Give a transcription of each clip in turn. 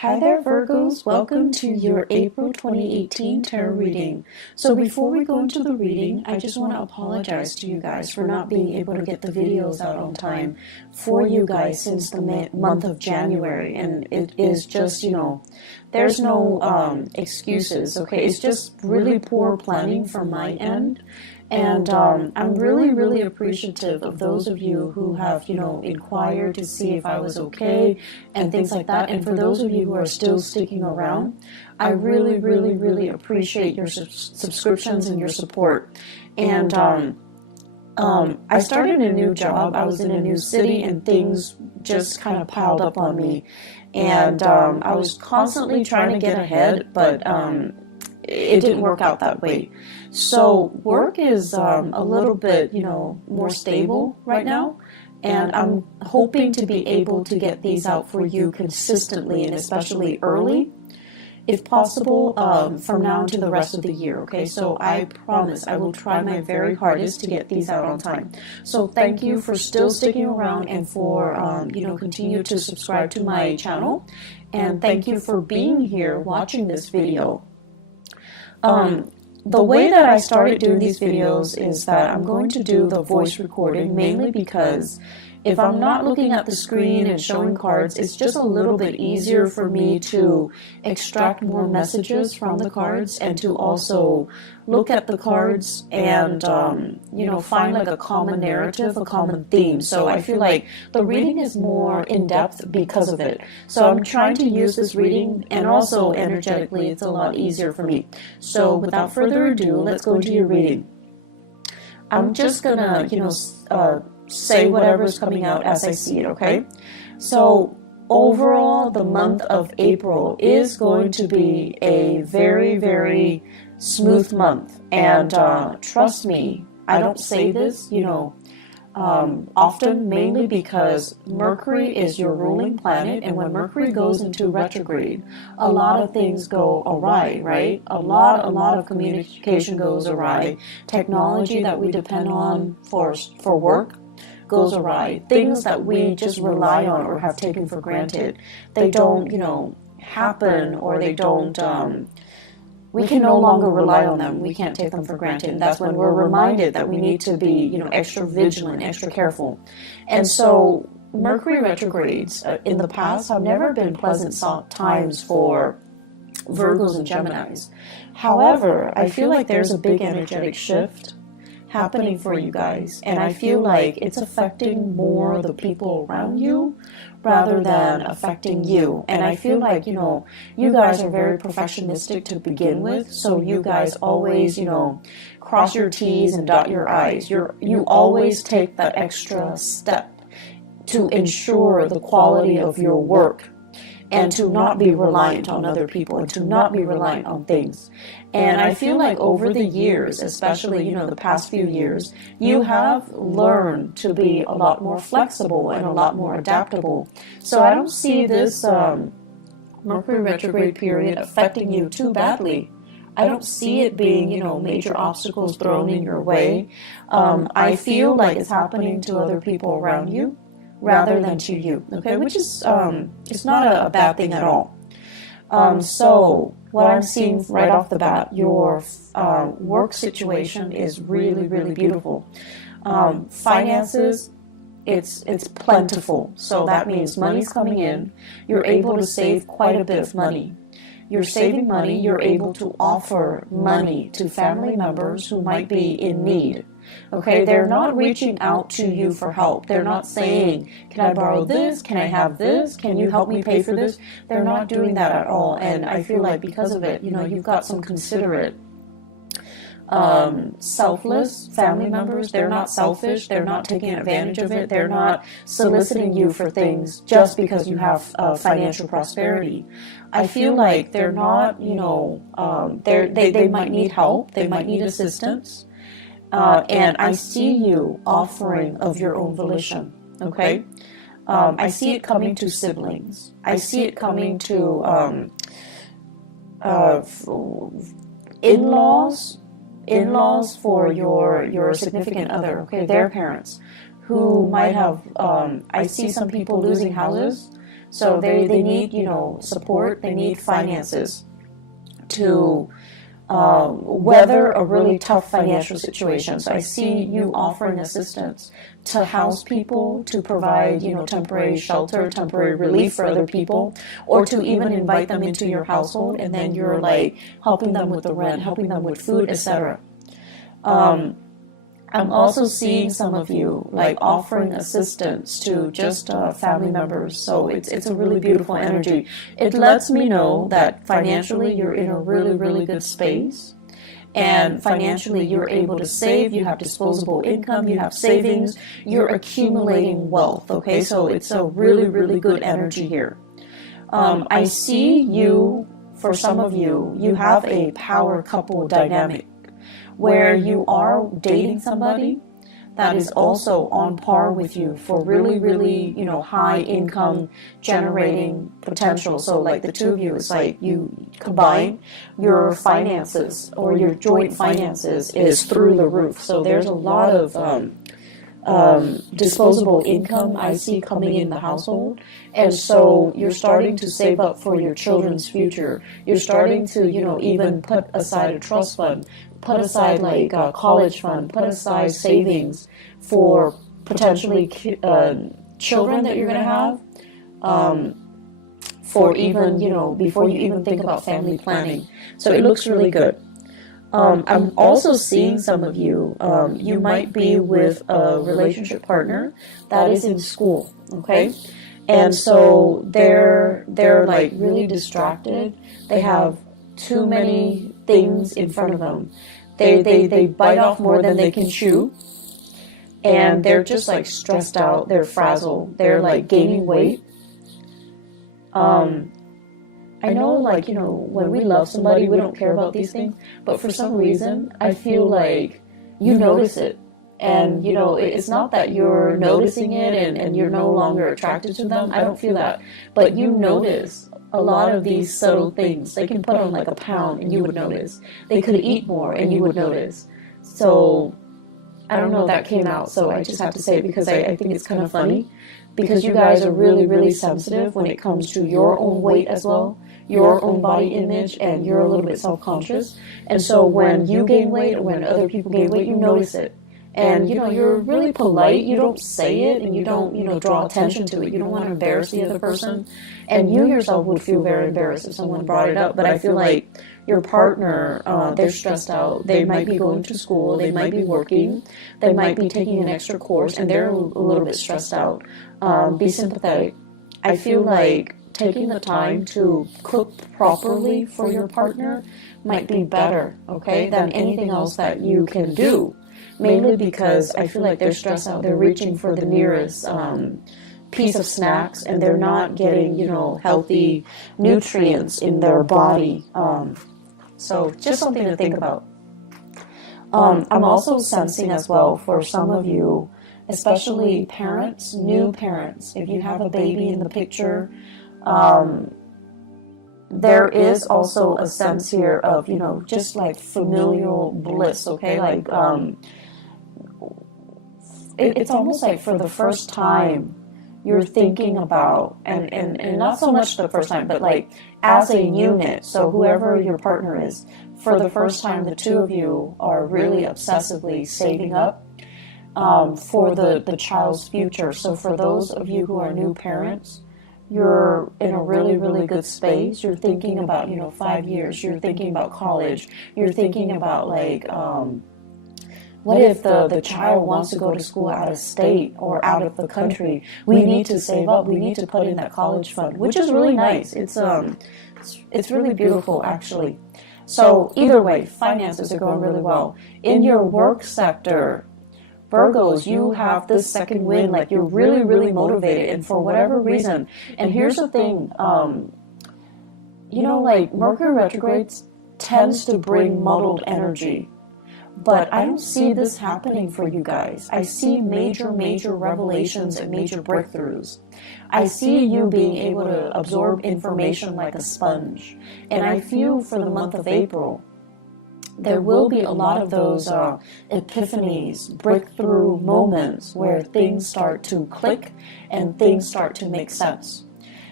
Hi there, Virgos. Welcome to your April 2018 tarot reading. So before we go into the reading, I just want to apologize to you guys for not being able to get the videos out on time for you guys since the month of January. And it is just, there's no excuses, okay? It's just really poor planning from my end. And I'm really, really appreciative of those of you who have, inquired to see if I was okay and things like that. And for those of you who are still sticking around, I really, really, really appreciate your subscriptions and your support. And I started a new job. I was in a new city and things just kind of piled up on me. And I was constantly trying to get ahead, but it didn't work out that way. So work is a little bit, more stable right now. And I'm hoping to be able to get these out for you consistently and especially early, if possible, from now to the rest of the year, okay? So I promise I will try my very hardest to get these out on time. So thank you for still sticking around and for, continue to subscribe to my channel. And thank you for being here watching this video. The way that I started doing these videos is that I'm going to do the voice recording mainly because if I'm not looking at the screen and showing cards, it's just a little bit easier for me to extract more messages from the cards and to also look at the cards and, find like a common narrative, a common theme. So I feel like the reading is more in-depth because of it. So I'm trying to use this reading and also energetically, it's a lot easier for me. So without further ado, let's go into your reading. I'm just gonna, say whatever's coming out as I see it, okay? So overall, the month of April is going to be a very, very smooth month. And trust me, I don't say this, often, mainly because Mercury is your ruling planet, and when Mercury goes into retrograde, a lot of things go awry, right? A lot of communication goes awry. Technology that we depend on for work goes awry. Things that we just rely on or have taken for granted, they don't, happen, or they don't, we can no longer rely on them. We can't take them for granted. And that's when we're reminded that we need to be, extra vigilant, extra careful. And so Mercury retrogrades in the past have never been pleasant times for Virgos and Geminis. However, I feel like there's a big energetic shift happening for you guys, and I feel like it's affecting more the people around you rather than affecting you. And I feel like, you guys are very perfectionistic to begin with, so you guys always, cross your T's and dot your I's. You always take that extra step to ensure the quality of your work and to not be reliant on other people and to not be reliant on things. And I feel like over the years, especially, the past few years, you have learned to be a lot more flexible and a lot more adaptable. So I don't see this Mercury retrograde period affecting you too badly. I don't see it being, major obstacles thrown in your way. I feel like it's happening to other people around you rather than to you, okay? Which is, it's not a bad thing at all. So what I'm seeing right off the bat, your work situation is really, really beautiful. Finances, it's plentiful. So that means money's coming in. You're able to save quite a bit of money. You're saving money. You're able to offer money to family members who might be in need. Okay, they're not reaching out to you for help. They're not saying, can I borrow this? Can I have this? Can you help me pay for this? They're not doing that at all. And I feel like because of it, you've got some considerate, selfless family members. They're not selfish. They're not taking advantage of it. They're not soliciting you for things just because you have financial prosperity. I feel like they're not, they might need help. They might need assistance. And I see you offering of your own volition, okay? I see it coming to siblings. I see it coming to in-laws for your significant other, okay, their parents, who might have, I see some people losing houses So they need, you know, support. They need finances to weather a really tough financial situation. So I see you offering assistance to house people, to provide, you know, temporary shelter, temporary relief for other people, or to even invite them into your household, and then you're like helping them with the rent, helping them with food, etc. I'm also seeing some of you like offering assistance to just family members. So it's a really beautiful energy. It lets me know that financially you're in a really, really good space. And financially you're able to save, you have disposable income, you have savings, you're accumulating wealth, okay? So it's a really, really good energy here. I see you, for some of you, you have a power couple dynamic where you are dating somebody that is also on par with you for really, really, you know, high income generating potential. So like the two of you, it's like you combine your finances, or your joint finances is through the roof. So there's a lot of disposable income I see coming in the household. And so you're starting to save up for your children's future. You're starting to, you know, even put aside a trust fund, put aside like a college fund, put aside savings for potentially children that you're going to have, for even, you know, before you even think about family planning. So it looks really good. I'm also seeing some of you, you might be with a relationship partner that is in school, okay? And so they're like really distracted. They have too many things in front of them. They bite off more than they can chew. And they're just like stressed out. They're frazzled. They're like gaining weight. I know, like, you know, when we love somebody, we don't care about these things. But for some reason, I feel like you notice it. And, you know, it's not that you're noticing it and you're no longer attracted to them. I don't feel that. But you notice a lot of these subtle things. They can put on like a pound and you would notice. They could eat more and you would notice. So I don't know if that came out, so I just have to say it because I think it's kind of funny. Because you guys are really, really sensitive when it comes to your own weight as well, your own body image, and you're a little bit self-conscious. And so when you gain weight or when other people gain weight, you notice it. And, you know, you're really polite. You don't say it and you don't, you know, draw attention to it. You don't want to embarrass the other person. And you yourself would feel very embarrassed if someone brought it up. But I feel like your partner, they're stressed out. They might be going to school. They might be working. They might be taking an extra course and they're a little bit stressed out. Be sympathetic. I feel like taking the time to cook properly for your partner might be better, okay, than anything else that you can do. Mainly because I feel like they're stressed out. They're reaching for the nearest piece of snacks and they're not getting, you know, healthy nutrients in their body. So just something to think about. I'm also sensing as well for some of you, especially parents, new parents, if you have a baby in the picture, there is also a sense here of, you know, just like familial bliss, okay? Like, it's almost like for the first time you're thinking about, and not so much the first time, but like as a unit, so whoever your partner is, for the first time the two of you are really obsessively saving up for the child's future. So for those of you who are new parents, you're in a really, really good space. You're thinking about, you know, 5 years. You're thinking about college. You're thinking about like, what if the child wants to go to school out of state or out of the country? We need to save up. We need to put in that college fund, which is really nice. It's really beautiful, actually. So either way, finances are going really well. In your work sector, Virgos, you have this second wind, like you're really, really motivated, and for whatever reason. And here's the thing, you know, like Mercury retrogrades tends to bring muddled energy. But I don't see this happening for you guys. I see major, major revelations and major breakthroughs. I see you being able to absorb information like a sponge. And I feel for the month of April, there will be a lot of those epiphanies, breakthrough moments where things start to click and things start to make sense.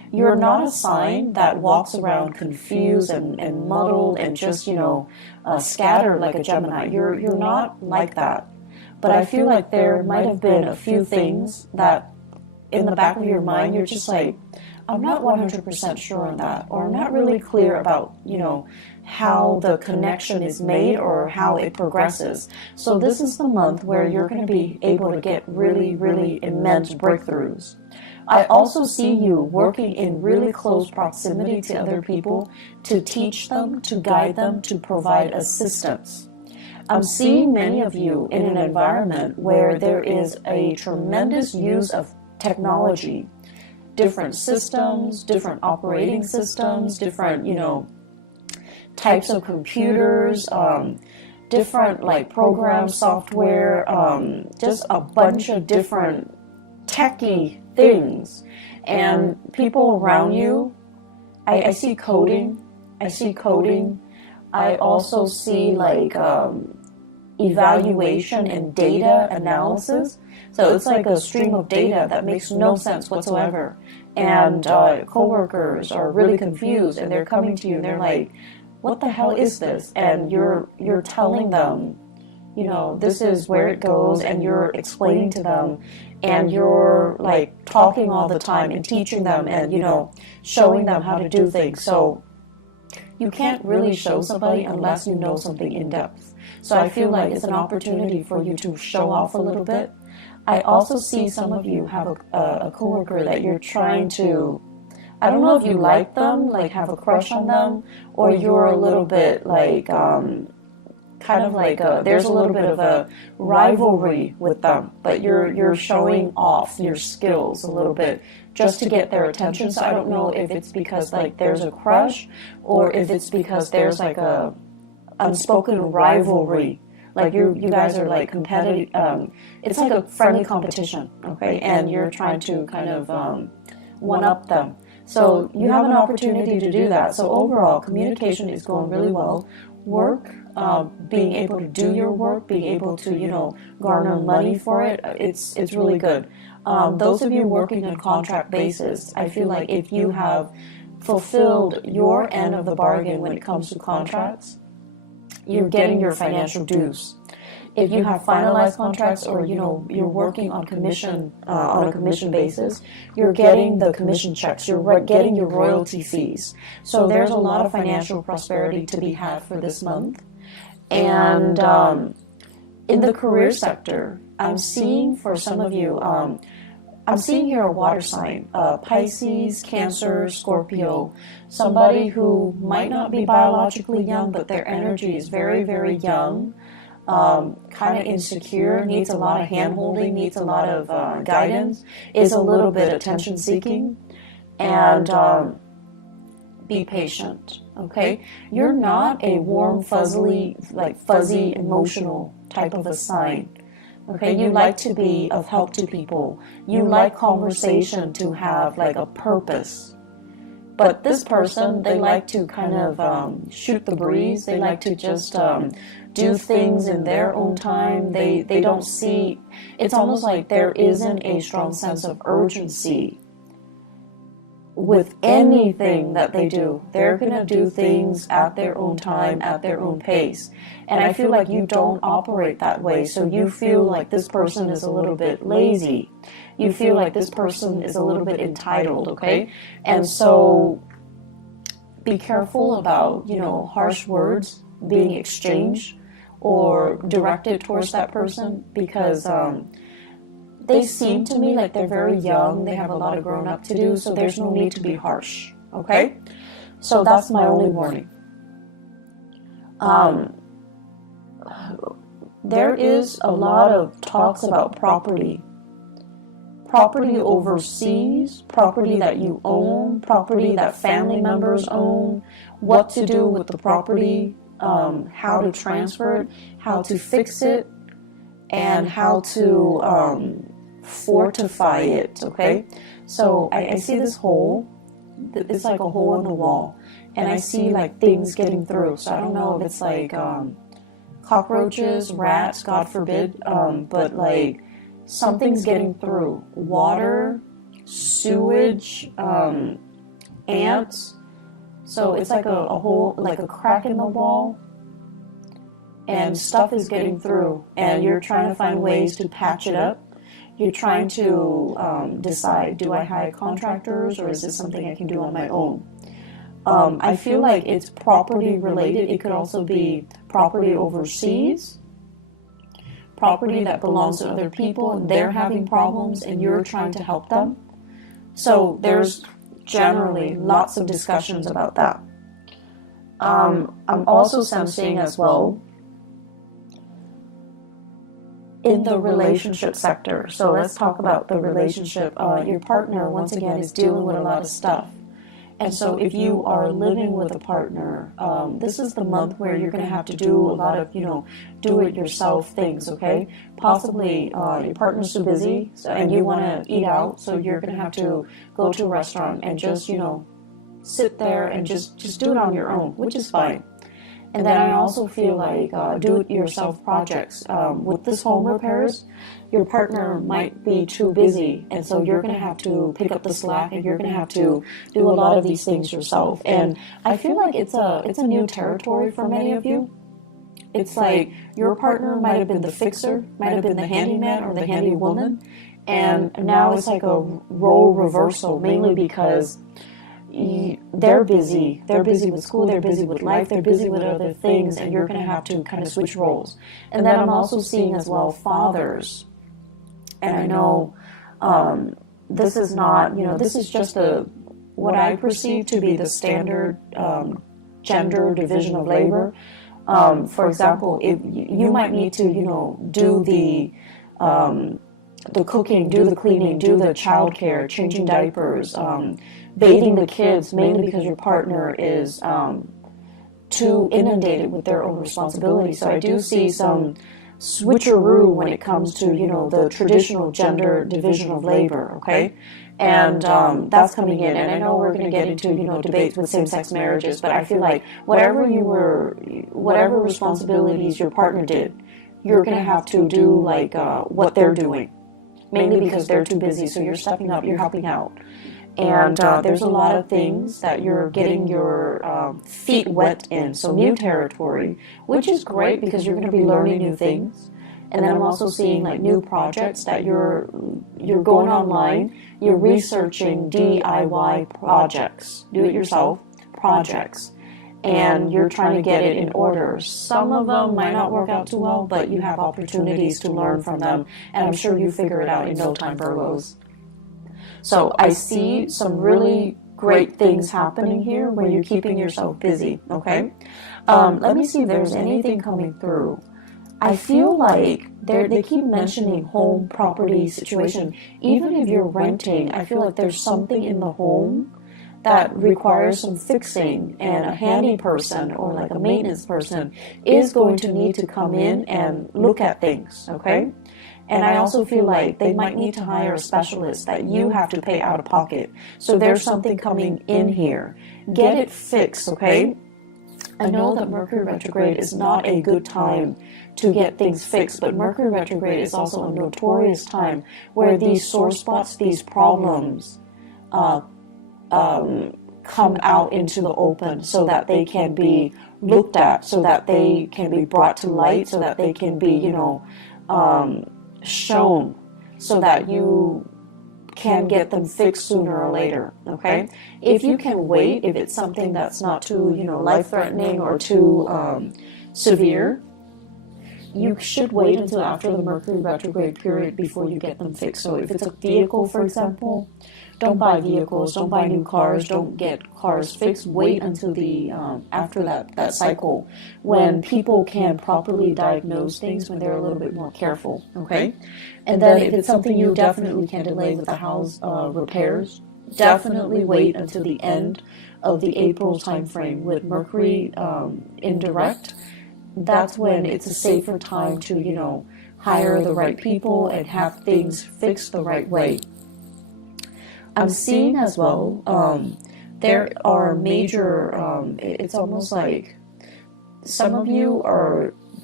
you're not a sign that walks around confused and muddled and just, scattered like a Gemini. You're not like that. But I feel like there might have been a few things that in the back of your mind, you're just like, I'm not 100% sure on that, or I'm not really clear about, how the connection is made or how it progresses. So this is the month where you're going to be able to get really, really immense breakthroughs. I also see you working in really close proximity to other people to teach them, to guide them, to provide assistance. I'm seeing many of you in an environment where there is a tremendous use of technology, different systems, different operating systems, different, types of computers, different like programs, software, just a bunch of different techie things. And people around you, I see coding. I also see like evaluation and data analysis. So it's like a stream of data that makes no sense whatsoever. And coworkers are really confused, and they're coming to you and they're like, what the hell is this? And you're telling them, this is where it goes, and you're explaining to them, and you're like talking all the time and teaching them and, showing them how to do things. So you can't really show somebody unless you know something in depth. So I feel like it's an opportunity for you to show off a little bit. I also see some of you have a coworker that you're trying to, I don't know if you like them, like have a crush on them, or you're a little bit like, kind of like, there's a little bit of a rivalry with them, but you're showing off your skills a little bit just to get their attention. So I don't know if it's because like there's a crush, or if it's because there's like a unspoken rivalry. Like you guys are like competitive. It's like a friendly competition, okay? And you're trying to kind of one up them. So you have an opportunity to do that. So overall, communication is going really well. Work, being able to do your work, being able to, garner money for it, it's really good. Those of you working on contract basis, I feel like if you have fulfilled your end of the bargain when it comes to contracts, you're getting your financial dues. If you have finalized contracts, or you're working on commission on a commission basis, you're getting the commission checks, you're getting your royalty fees. So there's a lot of financial prosperity to be had for this month. And in the career sector, I'm seeing for some of you, I'm seeing here a water sign, Pisces, Cancer, Scorpio, somebody who might not be biologically young, but their energy is very, very young. Kind of insecure, needs a lot of hand-holding, needs a lot of guidance, is a little bit attention-seeking, and be patient, okay? You're not a warm, fuzzy, emotional type of a sign, okay? You like to be of help to people. You like conversation to have like a purpose. But this person, they like to kind of shoot the breeze. They like to just do things in their own time. They don't see, it's almost like there isn't a strong sense of urgency with anything that they do. They're going to do things at their own time, at their own pace. And I feel like you don't operate that way. So you feel like this person is a little bit lazy. You feel like this person is a little bit entitled, okay? And so be careful about, harsh words being exchanged or directed towards that person, because they seem to me like they're very young. They have a lot of growing up to do, so there's no need to be harsh, okay? So that's my only warning. There is a lot of talks about property overseas, property that you own, property that family members own, what to do with the property, how to transfer it, how to fix it, and how to fortify it, okay? So I see this hole. It's like a hole in the wall, and I see like things getting through. So I don't know if it's like cockroaches, rats, God forbid, but like something's getting through. Water, sewage, ants. So it's like a hole, like a crack in the wall, and stuff is getting through, and you're trying to find ways to patch it up. You're trying to decide, do I hire contractors, or is this something I can do on my own? I feel like it's property related. It could also be property overseas, property that belongs to other people, and they're having problems, and you're trying to help them. So there's generally lots of discussions about that. I'm also sensing as well in the relationship sector. So let's talk about the relationship. Your partner, once again, is dealing with a lot of stuff. And so if you are living with a partner, this is the month where you're going to have to do a lot of, do-it-yourself things, okay? Possibly your partner's too busy and you want to eat out, so you're going to have to go to a restaurant and just, sit there and just do it on your own, which is fine. And then I also feel like do-it-yourself projects. With this home repairs, your partner might be too busy, and so you're going to have to pick up the slack, and you're going to have to do a lot of these things yourself. And I feel like it's a new territory for many of you. It's like your partner might have been the fixer, might have been the handyman or the handy woman, and now it's like a role reversal, mainly because they're busy with school, they're busy with life, they're busy with other things, and you're going to have to kind of switch roles. And then I'm also seeing as well fathers, and I know this is not, this is just what I perceive to be the standard gender division of labor. For example, if you might need to do the cooking, do the cleaning, do the childcare, changing diapers, bathing the kids, mainly because your partner is too inundated with their own responsibilities. So I do see some switcheroo when it comes to, the traditional gender division of labor, okay? And that's coming in. And I know we're going to get into, debates with same-sex marriages, but I feel like whatever responsibilities your partner did, you're going to have to do like what they're doing, mainly because they're too busy. So you're stepping up, you're helping out. And there's a lot of things that you're getting your feet wet in, so new territory, which is great because you're going to be learning new things. And then I'm also seeing like new projects that you're going online, you're researching DIY projects, do-it-yourself projects, and you're trying to get it in order. Some of them might not work out too well, but you have opportunities to learn from them, and I'm sure you figure it out in no time, Virgos. So I see some really great things happening here where you're keeping yourself busy, okay? Let me see if there's anything coming through. I feel like they keep mentioning home property situation. Even if you're renting, I feel like there's something in the home that requires some fixing, and a handy person or like a maintenance person is going to need to come in and look at things, okay? And I also feel like they might need to hire a specialist that you have to pay out of pocket. So there's something coming in here. Get it fixed, okay? I know that Mercury retrograde is not a good time to get things fixed, but Mercury retrograde is also a notorious time where these sore spots, these problems, come out into the open so that they can be looked at, so that they can be brought to light, so that they can be, shown, so that you can get them fixed sooner or later, okay? If you can wait, if it's something that's not too, life-threatening or too severe, you should wait until after the Mercury retrograde period before you get them fixed. So if it's a vehicle, for example, don't buy vehicles, don't buy new cars, don't get cars fixed. Wait until the after that cycle when people can properly diagnose things, when they're a little bit more careful, okay? And then if it's something you definitely can delay with the house repairs, definitely wait until the end of the April time frame with Mercury indirect. That's when it's a safer time to, hire the right people and have things fixed the right way. I'm seeing as well, there are major, it's almost like some of you are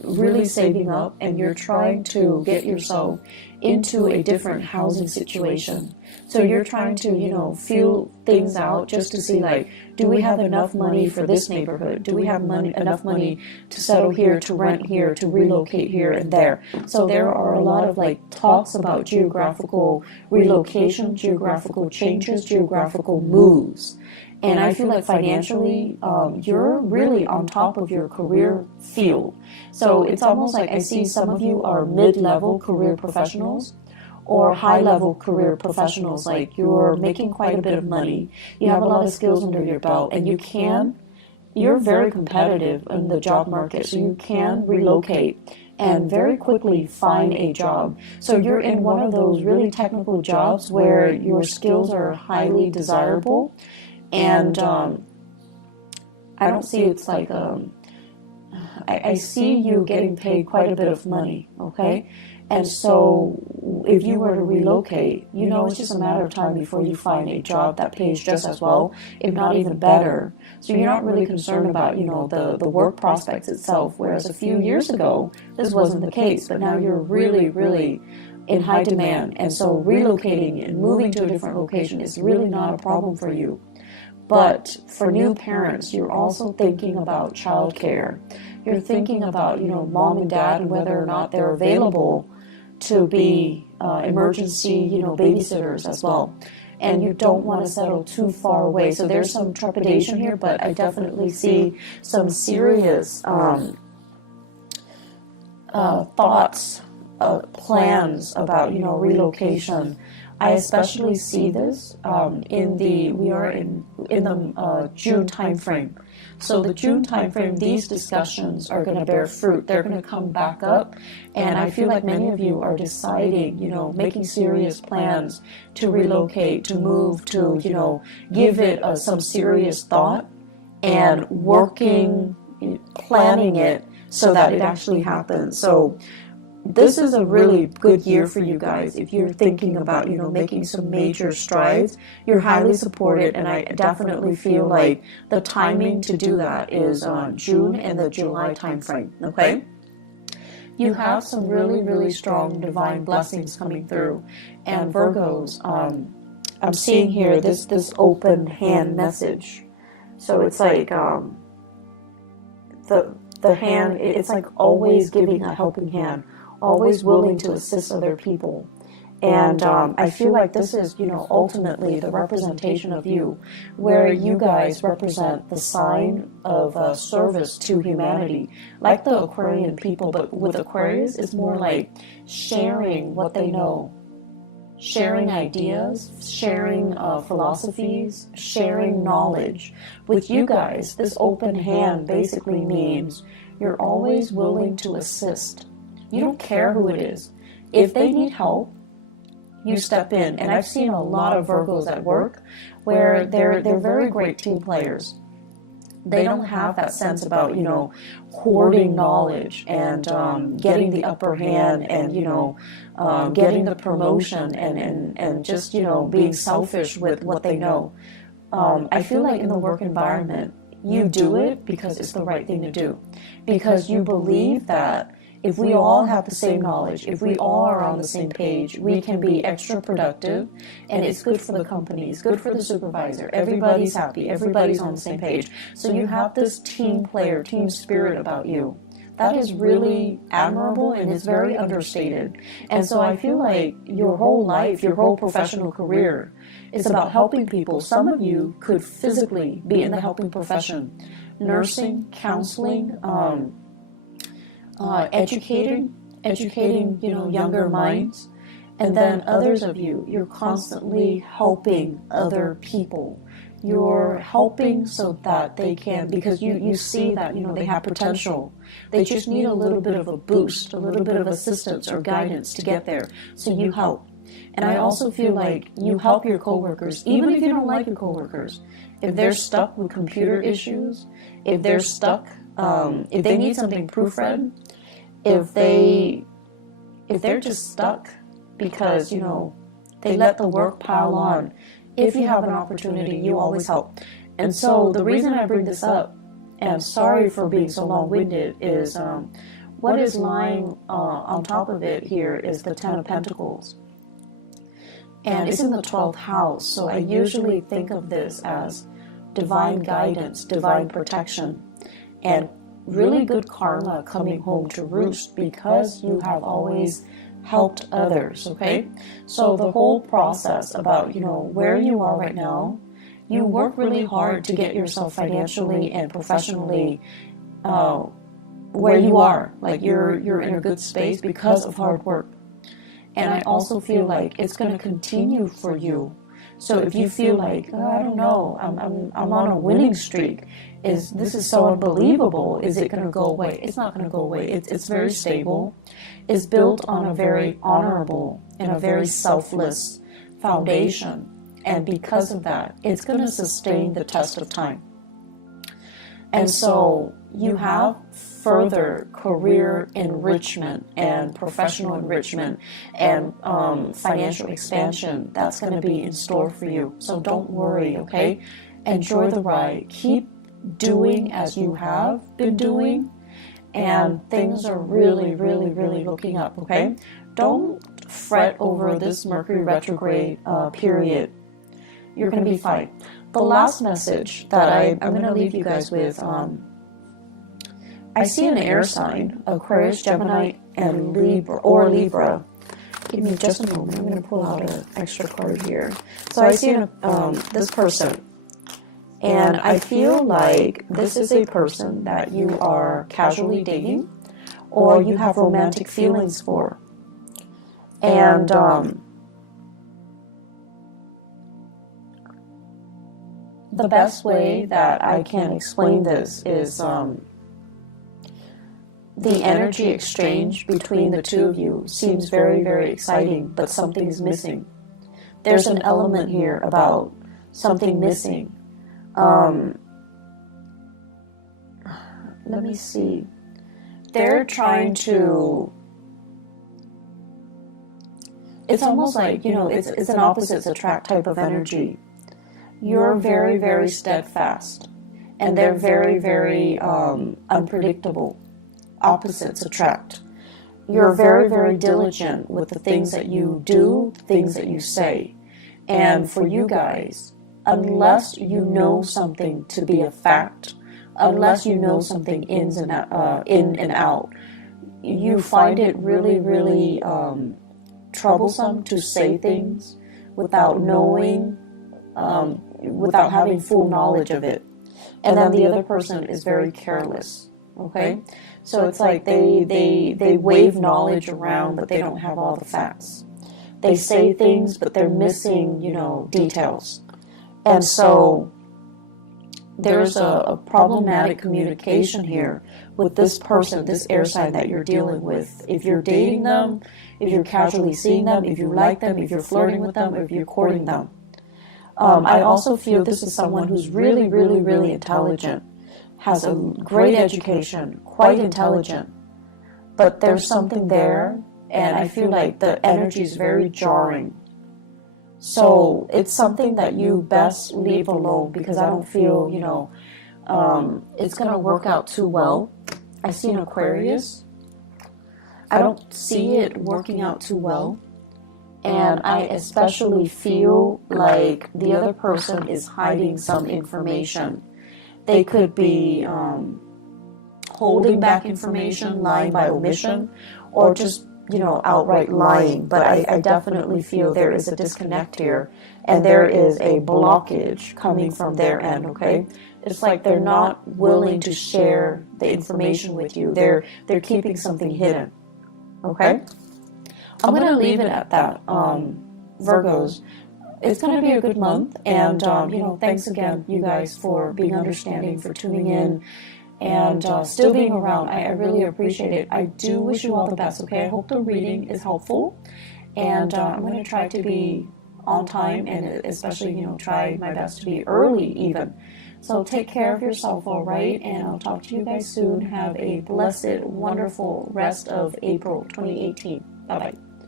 really saving up and you're trying to get yourself into a different housing situation. So you're trying to, you know, feel things out just to see, like, do we have enough money for this neighborhood? Do we have enough money to settle here, to rent here, to relocate here and there? So there are a lot of like talks about geographical relocation, geographical changes, geographical moves. And I feel like financially, you're really on top of your career field. So it's almost like I see some of you are mid-level career professionals or high-level career professionals. Like you're making quite a bit of money, you have a lot of skills under your belt, and you're very competitive in the job market, so you can relocate and very quickly find a job. So you're in one of those really technical jobs where your skills are highly desirable. And I don't see it's like, I see you getting paid quite a bit of money, okay? And so if you were to relocate, you know, it's just a matter of time before you find a job that pays just as well, if not even better. So you're not really concerned about, you know, the work prospects itself, whereas a few years ago, this wasn't the case, but now you're really, really in high demand. And so relocating and moving to a different location is really not a problem for you. But for new parents, you're also thinking about childcare. You're thinking about, you know, mom and dad and whether or not they're available to be emergency, you know, babysitters as well. And you don't want to settle too far away. So there's some trepidation here, but I definitely see some serious thoughts, plans about, you know, relocation. I especially see this we are in the June timeframe. So the June timeframe, these discussions are going to bear fruit. They're going to come back up, and I feel like many of you are deciding, you know, making serious plans to relocate, to move, to, you know, give it some serious thought and working, planning it so that it actually happens. So this is a really good year for you guys. If you're thinking about, you know, making some major strides, you're highly supported, and I definitely feel like the timing to do that is on June and the July timeframe, okay? You have some really, really strong divine blessings coming through. And Virgos, I'm seeing here this open hand message. So it's like the hand, it's like always giving a helping hand, always willing to assist other people. And I feel like this is, you know, ultimately the representation of you, where you guys represent the sign of service to humanity, like the Aquarian people. But with Aquarius, it's more like sharing what they know, sharing ideas, sharing philosophies, sharing knowledge. With you guys, this open hand basically means you're always willing to assist. You don't care who it is. If they need help, you step in. And I've seen a lot of Virgos at work where they're very great team players. They don't have that sense about, you know, hoarding knowledge and getting the upper hand and, you know, getting the promotion and just, you know, being selfish with what they know. I feel like in the work environment, you do it because it's the right thing to do. Because you believe that if we all have the same knowledge, if we all are on the same page, we can be extra productive, and it's good for the company, it's good for the supervisor. Everybody's happy, everybody's on the same page. So you have this team player, team spirit about you. That is really admirable, and it's very understated. And so I feel like your whole life, your whole professional career is about helping people. Some of you could physically be in the helping profession, nursing, counseling, educating, you know, younger minds. And then others of you, you're constantly helping other people. You're helping so that they can, because you see that, you know, they have potential. They just need a little bit of a boost, a little bit of assistance or guidance to get there. So you help. And I also feel like you help your coworkers, even if you don't like your coworkers. If they're stuck with computer issues, if they're stuck, if they need something proofread, if they're just stuck because, you know, they let the work pile on. If you have an opportunity, you always help. And so the reason I bring this up, and I'm sorry for being so long-winded, is what is lying on top of it here is the Ten of Pentacles. And it's in the 12th house. So I usually think of this as divine guidance, divine protection, and really good karma coming home to roost because you have always helped others, okay? So the whole process about, where you are right now, you work really hard to get yourself financially and professionally where you are. Like you're in a good space because of hard work. And I also feel like it's going to continue for you. So if you feel like, I don't know, I'm on a winning streak, this is so unbelievable, is it going to go away? It's not going to go away. It's very stable. It's built on a very honorable and a very selfless foundation. And because of that, it's going to sustain the test of time. And so you have further career enrichment and professional enrichment and financial expansion that's going to be in store for you. So don't worry, okay? Enjoy the ride. Keep doing as you have been doing, and things are really, really, really looking up, okay? Don't fret over this Mercury retrograde period. You're going to be fine. The last message that I'm going to leave you guys with, I see an air sign, Aquarius, Gemini, and Libra. Give me just a moment. I'm going to pull out an extra card here. So I see this person, and I feel like this is a person that you are casually dating or you have romantic feelings for. And the best way that I can explain this is the energy exchange between the two of you seems very, very exciting, but something's missing. There's an element here about something missing. Let me see. They're trying to... It's almost like, it's an opposites attract type of energy. You're very, very steadfast, and they're very, very unpredictable. Opposites attract. You're very, very diligent with the things that you do, things that you say. And for you guys, unless you know something to be a fact, unless you know something in and out, you find it really, really troublesome to say things without knowing, without having full knowledge of it. And then the other person is very careless, okay? So it's like they wave knowledge around, but they don't have all the facts. They say things, but they're missing, details. And so there's a problematic communication here with this person, this air sign that you're dealing with. If you're dating them, if you're casually seeing them, if you like them, if you're flirting with them, or if you're courting them. I also feel this is someone who's really, really, really intelligent, has a great education, quite intelligent, but there's something there, and I feel like the energy is very jarring. So it's something that you best leave alone, because I don't feel, it's going to work out too well. I see an Aquarius. I don't see it working out too well. And I especially feel like the other person is hiding some information. They could be holding back information, lying by omission, or just, outright lying. But I definitely feel there is a disconnect here, and there is a blockage coming from their end, okay? It's like they're not willing to share the information with you. They're keeping something hidden, okay? I'm going to leave it at that, Virgos. It's going to be a good month, and, thanks again, you guys, for being understanding, for tuning in, and still being around. I really appreciate it. I do wish you all the best, okay? I hope the reading is helpful, and I'm going to try to be on time, and especially, try my best to be early even. So take care of yourself, all right? And I'll talk to you guys soon. Have a blessed, wonderful rest of April 2018. Bye-bye.